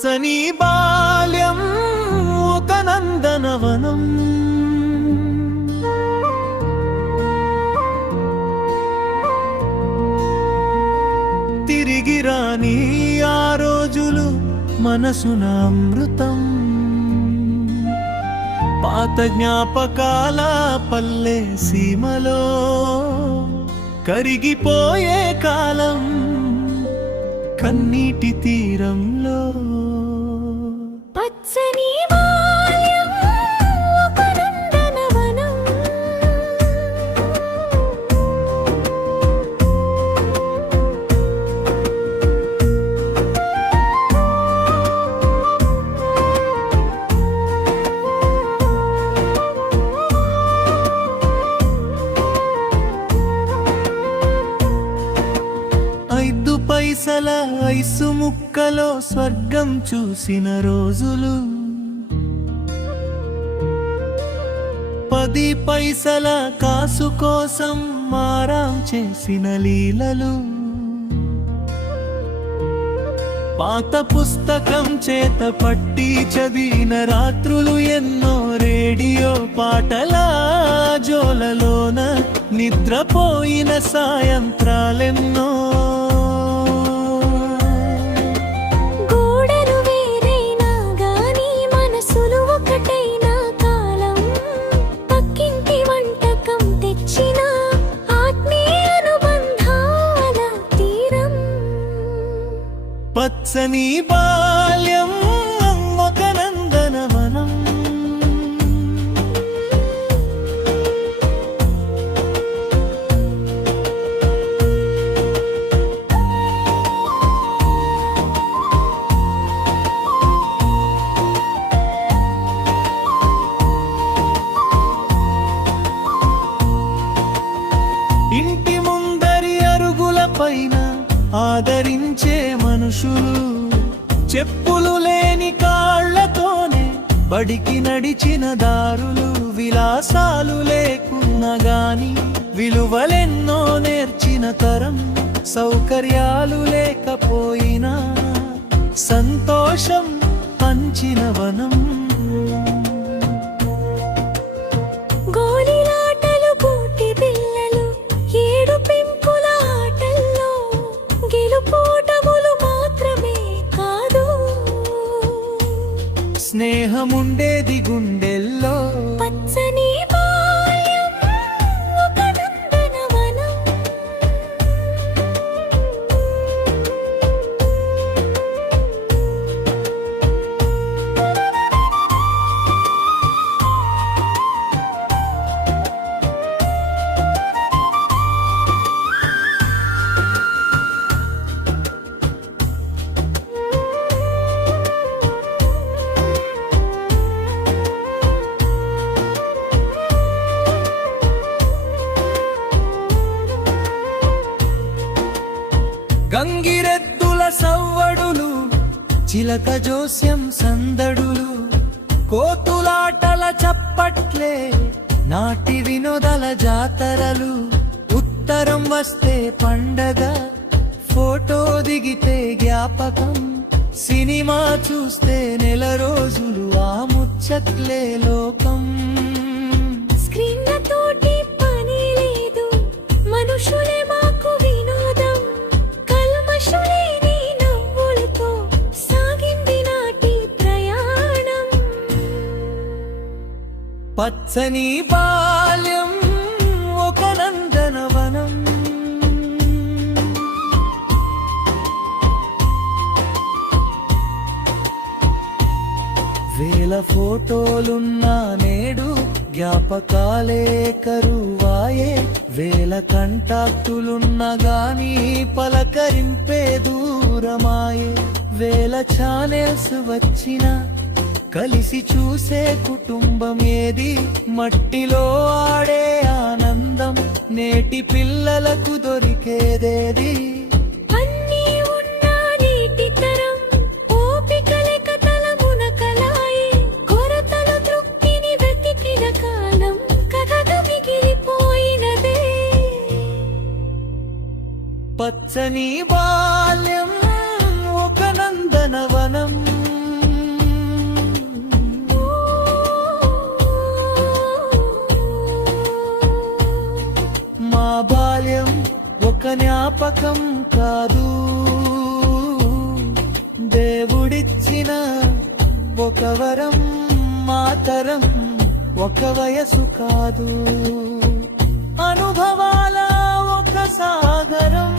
పచ్చని బాల్యం ఒక నందనవనం, తిరిగి రాని ఆ రోజులు మనసున అమృతం. పాత జ్ఞాపకాల పల్లె సీమలో కరిగిపోయే కాలం కన్నీటి తీరంలో. పచ్చని బాల్యం ఒక నందనవనం, 5 పైసల ఐసు ముక్కలో స్వర్గం చూసిన రోజులు, 10 పైసల కాసు కోసం మారాం చేసిన లీలలు. పాత పుస్తకం చేత పట్టి చదివిన రాత్రులు ఎన్నో, రేడియో పాటల జోలలోన నిద్రపోయిన సాయంత్రాలెన్నో. గోడలు వేరైనా గాని మనసులు ఒకటైన కాలం, పక్కింటి వంటకం తెచ్చిన ఆత్మీయ అనుబంధాల తీరం. పచ్చని బాల్యం ఒక నందనవనం, ఇంటి ముందరి అరుగుల పైన ఆదరించే మనుషులు, చెప్పులు లేని కాళ్లతోనే బడికి నడిచిన దారులు. విలాసాలు లేకున్నా గాని విలువలెన్నో నేర్చిన తరం, సౌకర్యాలు లేకపోయినా సంతోషం పంచిన వనం. గోలిలాటలు గూటి పిల్లలు, ఏడు పెంకుల ఆటల్లో గెలుపోటములు మాత్రమే కాదు, స్నేహముండేది గుండెల్లో. పచ్చని బాల్యం ఒక నందనవనం, గంగిరెద్దుల సవ్వడులు, చిలక జోస్యం సందడులు, కోతులాటల చప్పట్లే నాటి వినోదల జాతరలు. ఉత్తరం వస్తే పండగ, ఫోటో దిగితే జ్ఞాపకం, సినిమా చూస్తే నెల రోజులు ఆ ముచ్చట్లే లోకం. స్క్రీన్లతోటి పని లేదు, మనుషులే మాకు వినోదం, కల్మషులేని నవ్వులతో సాగింది నాటి ప్రయాణం. పచ్చని బాల్యం ఒక నందనవనం, వేల ఫోటోలున్నా నేడు జ్ఞాపకాలే కరువాయే. వేల కంటాక్టులున్నా గాని పలకరింపే దూరమాయే. వేల ఛానల్స్ వచ్చినా కలిసి చూసే కుటుంబం ఏది? మట్టిలో ఆడే ఆనందం నేటి పిల్లలకు దొరికేదేది? అన్నీ ఉన్నా నీటి తరం, ఓపికలే కథల మునకలాయే, కొరతల తృప్తిని వెతికిన కాలం కథగా మిగిలిపోయినదే. పచ్చని బాల్యం ఒక నందనవనం, జ్ఞాపకం కాదు, దేవుడిచ్చిన ఒక వరం, మాతరం ఒక వయసు కాదు, అనుభవాల ఒక సాగరం.